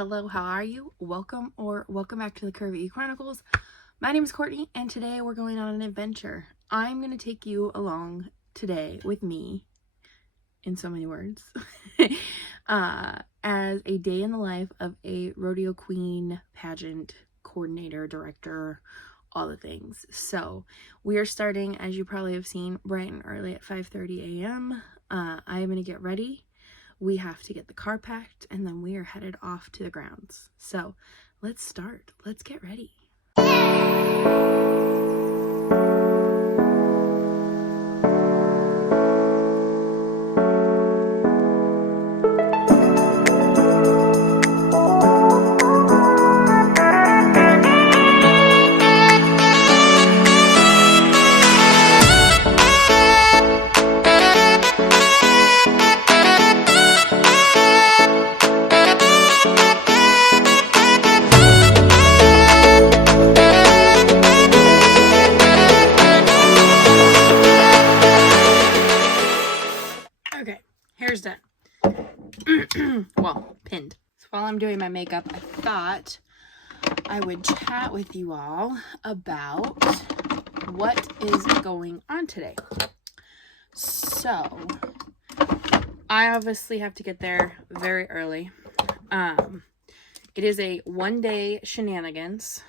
hello, how are you? Welcome back to the Curvy E Chronicles. My name is Courtney, and today we're going on an adventure. I'm going to take you along today with me, in so many words, as a day in the life of a rodeo queen, pageant coordinator, director, all the things. So we are starting, as you probably have seen, bright and early at 5:30 a.m. I am going to get ready. We have to get the car packed, and then we are headed off to the grounds. So let's start. Let's get ready. Hair's done. Well, pinned. So while I'm doing my makeup, I thought I would chat with you all about what is going on today. So I obviously have to get there very early. It is a one-day shenanigans.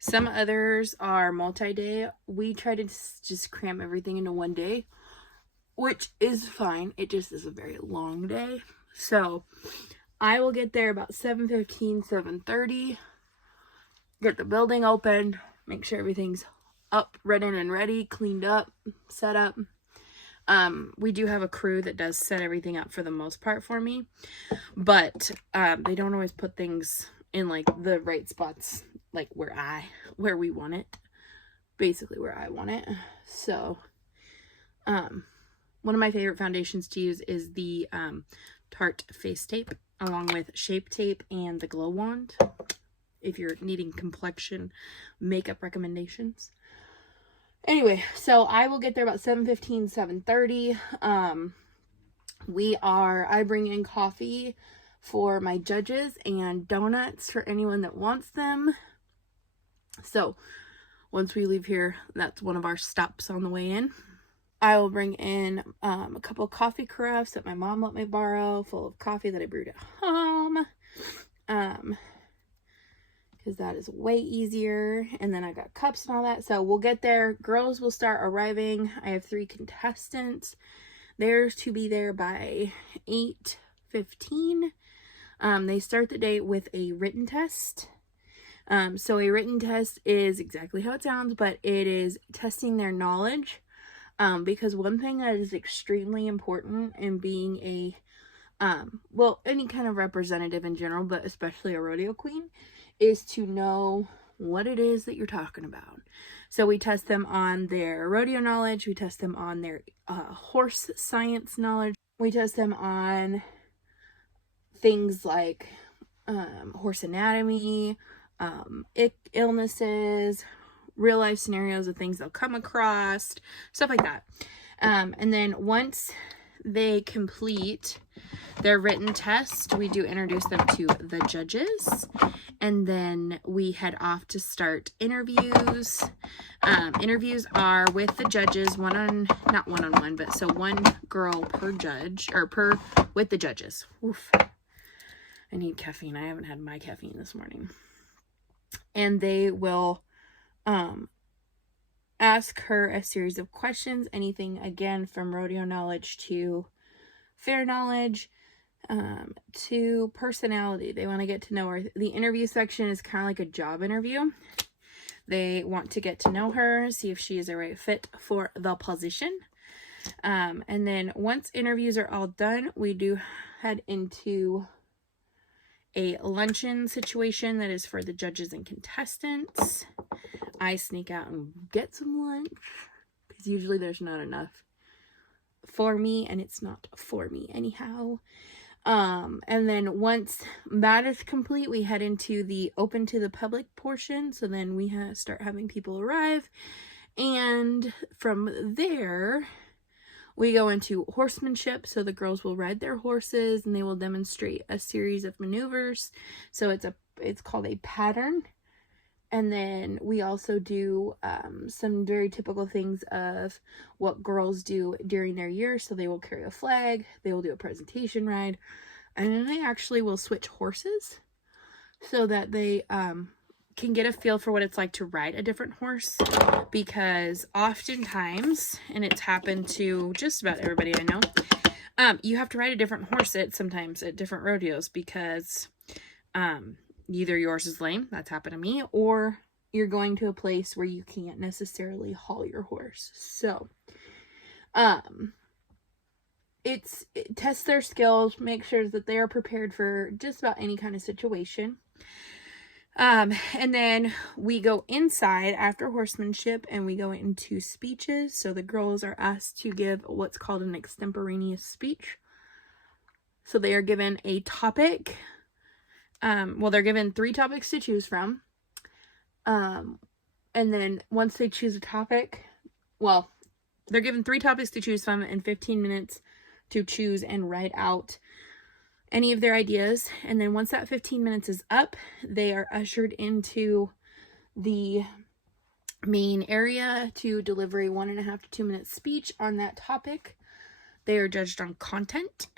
Some others are multi-day. We try to just cram everything into one day, which is fine. It just is a very long day. So I will get there about 7:15, 7:30, get the building opened, make sure everything's up, ready and ready, cleaned up, set up. We do have a crew that does set everything up for the most part for me, but they don't always put things in like the right spots, like where we want it, basically where I want it. So one of my favorite foundations to use is the Tarte Face Tape, along with Shape Tape and the Glow Wand, if you're needing complexion makeup recommendations. Anyway, so I will get there about 7:15, 7:30. I bring in coffee for my judges and donuts for anyone that wants them. So once we leave here, that's one of our stops on the way in. I will bring in a couple of coffee carafes that my mom let me borrow, full of coffee that I brewed at home, because that is way easier. And then I got cups and all that. So we'll get there. Girls will start arriving. I have 3 contestants. They're to be there by 8:15. They start the day with a written test. So a written test is exactly how it sounds, but it is testing their knowledge. Because one thing that is extremely important in being any kind of representative in general, but especially a rodeo queen, is to know what it is that you're talking about. So we test them on their rodeo knowledge. We test them on their horse science knowledge. We test them on things like horse anatomy, illnesses, real life scenarios of things they'll come across, stuff like that. And then once they complete their written test, we do introduce them to the judges, and then we head off to start interviews. Interviews are with the judges, not one-on-one, but so one girl per judge, or with the judges. Oof. I need caffeine. I haven't had my caffeine this morning. And they will ask her a series of questions, anything again from rodeo knowledge to fair knowledge, to personality. They want to get to know her. The interview section is kind of like a job interview. They want to get to know her, see if she is a right fit for the position. And then once interviews are all done, we do head into a luncheon situation that is for the judges and contestants. I sneak out and get some lunch because usually there's not enough for me, and it's not for me anyhow. And then once that is complete, we head into the open to the public portion. So then we start having people arrive, and from there We go into horsemanship, so the girls will ride their horses and they will demonstrate a series of maneuvers. So it's called a pattern. And then we also do some very typical things of what girls do during their year. So they will carry a flag, they will do a presentation ride, and then they actually will switch horses so that they can get a feel for what it's like to ride a different horse. Because oftentimes, and it's happened to just about everybody I know, you have to ride a different horse sometimes at different rodeos because either yours is lame, that's happened to me, or you're going to a place where you can't necessarily haul your horse. So, it tests their skills, make sure that they are prepared for just about any kind of situation. And then we go inside after horsemanship and we go into speeches. So the girls are asked to give what's called an extemporaneous speech. So they are given a topic. Well, they're given 3 topics to choose from. And then once they choose a topic, well, they're given 3 topics to choose from and 15 minutes to choose and write out any of their ideas. And then once that 15 minutes is up, they are ushered into the main area to deliver a 1.5 to 2 minute speech on that topic. They are judged on content.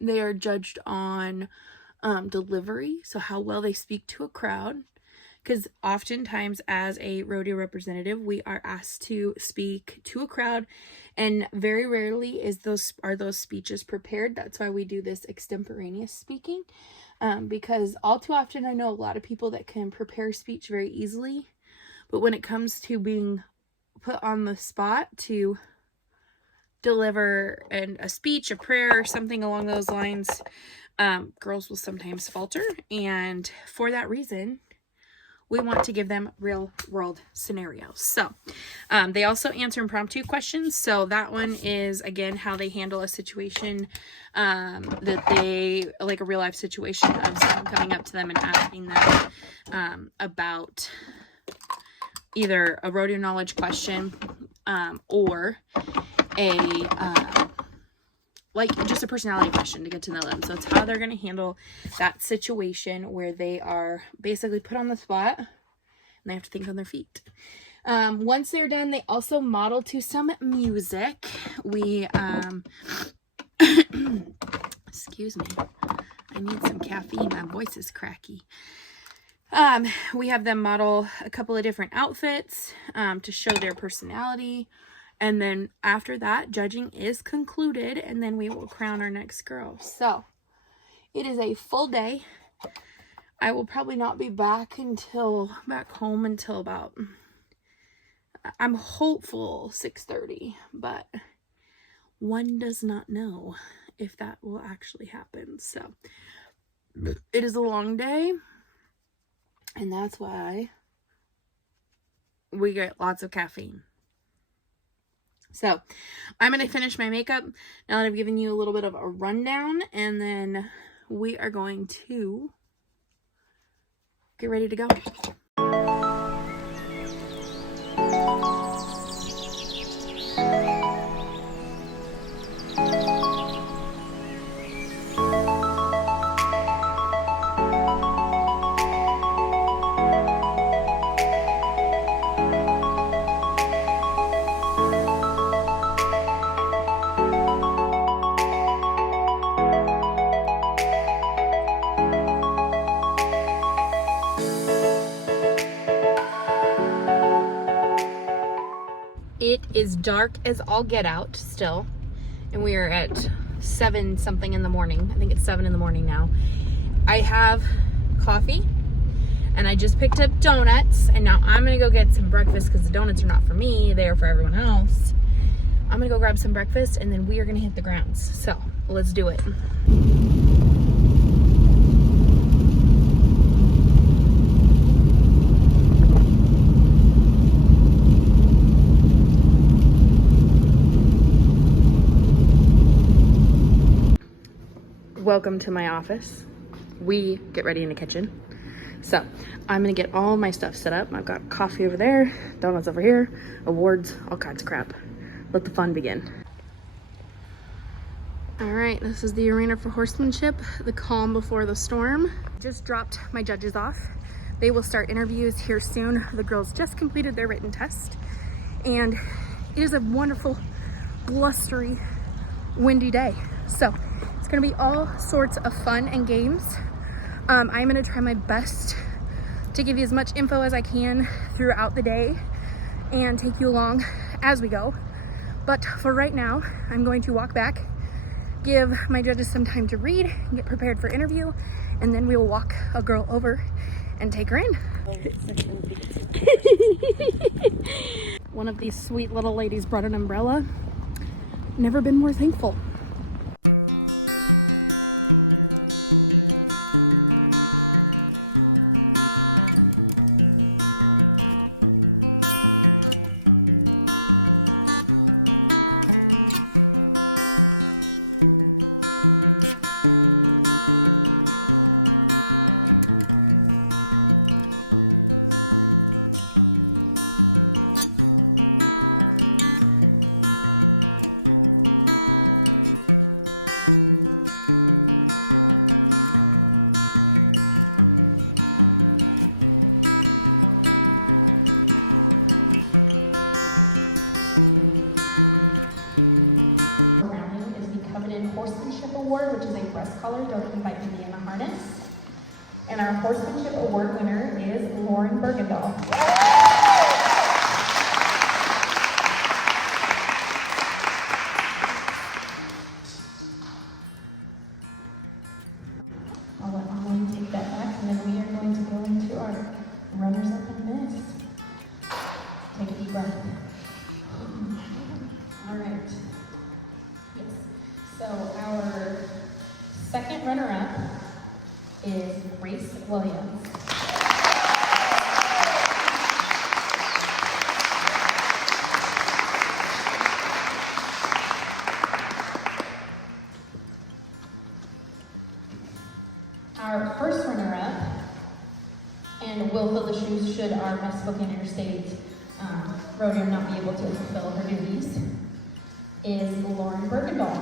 They are judged on delivery, so how well they speak to a crowd, because oftentimes as a rodeo representative we are asked to speak to a crowd, and very rarely are those speeches prepared. That's why we do this extemporaneous speaking, because all too often I know a lot of people that can prepare speech very easily, but when it comes to being put on the spot to deliver a speech, a prayer, or something along those lines, girls will sometimes falter, and for that reason we want to give them real world scenarios. So they also answer impromptu questions. So that one is again how they handle a situation that they, like a real life situation of someone coming up to them and asking them about either a rodeo knowledge question or a like just a personality question to get to know them. So it's how they're going to handle that situation where they are basically put on the spot and they have to think on their feet. Once they're done, they also model to some music. We, excuse me, I need some caffeine. My voice is cracky. We have them model a couple of different outfits to show their personality. And then after that, judging is concluded, and then we will crown our next girl. So it is a full day. I will probably not be back home until about, I'm hopeful 6:30, but one does not know if that will actually happen. So it is a long day, and that's why we get lots of caffeine. So I'm going to finish my makeup now that I've given you a little bit of a rundown, and then we are going to get ready to go. It is dark as all get out still, and we are at 7 something in the morning. I think it's 7 in the morning now. I have coffee and I just picked up donuts, and now I'm gonna go get some breakfast because the donuts are not for me, they are for everyone else. I'm gonna go grab some breakfast and then we are gonna hit the grounds. So let's do it. Welcome to my office. We get ready in the kitchen. So I'm gonna get all my stuff set up. I've got coffee over there, donuts over here, awards, all kinds of crap. Let the fun begin. All right, this is the arena for horsemanship, the calm before the storm. Just dropped my judges off. They will start interviews here soon. The girls just completed their written test, and it is a wonderful, blustery, windy day. So it's gonna be all sorts of fun and games. I'm gonna try my best to give you as much info as I can throughout the day and take you along as we go. But for right now, I'm going to walk back, give my judges some time to read, get prepared for interview, and then we will walk a girl over and take her in. One of these sweet little ladies brought an umbrella. Never been more thankful. Horsemanship Award, which is a breast collar, don't invite me in a harness. And our Horsemanship Award winner is Lauren Bergendahl. I'll let Molly take that back, and then we are going to go into our runners-up and miss. Take a deep breath. All right. So our second runner-up is Grace Williams. Our first runner-up, and will fill the shoes should our Miss Spokane Interstate Rodeo not be able to fulfill her duties, is Lauren Bergendahl.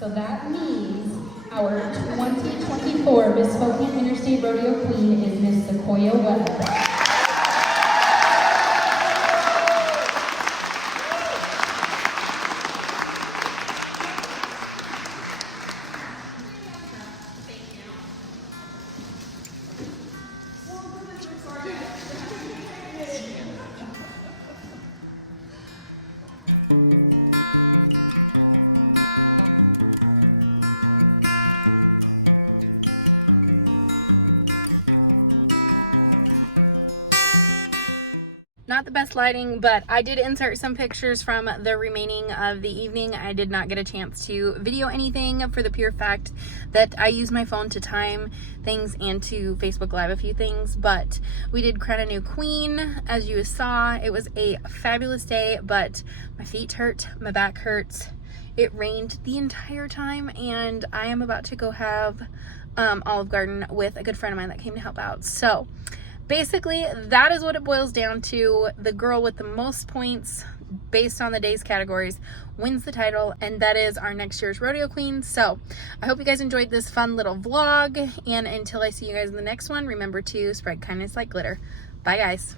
So that means our 2024 Miss Spokane Interstate Rodeo Queen is Miss Sequoia Webb. Not the best lighting, but I did insert some pictures from the remaining of the evening. I did not get a chance to video anything for the pure fact that I use my phone to time things and to Facebook Live a few things, but we did crown a new queen. As you saw, it was a fabulous day, but my feet hurt, my back hurts. It rained the entire time, and I am about to go have Olive Garden with a good friend of mine that came to help out. So basically, that is what it boils down to. The girl with the most points based on the day's categories wins the title, and that is our next year's rodeo queen. So I hope you guys enjoyed this fun little vlog, and until I see you guys in the next one, remember to spread kindness like glitter. Bye guys.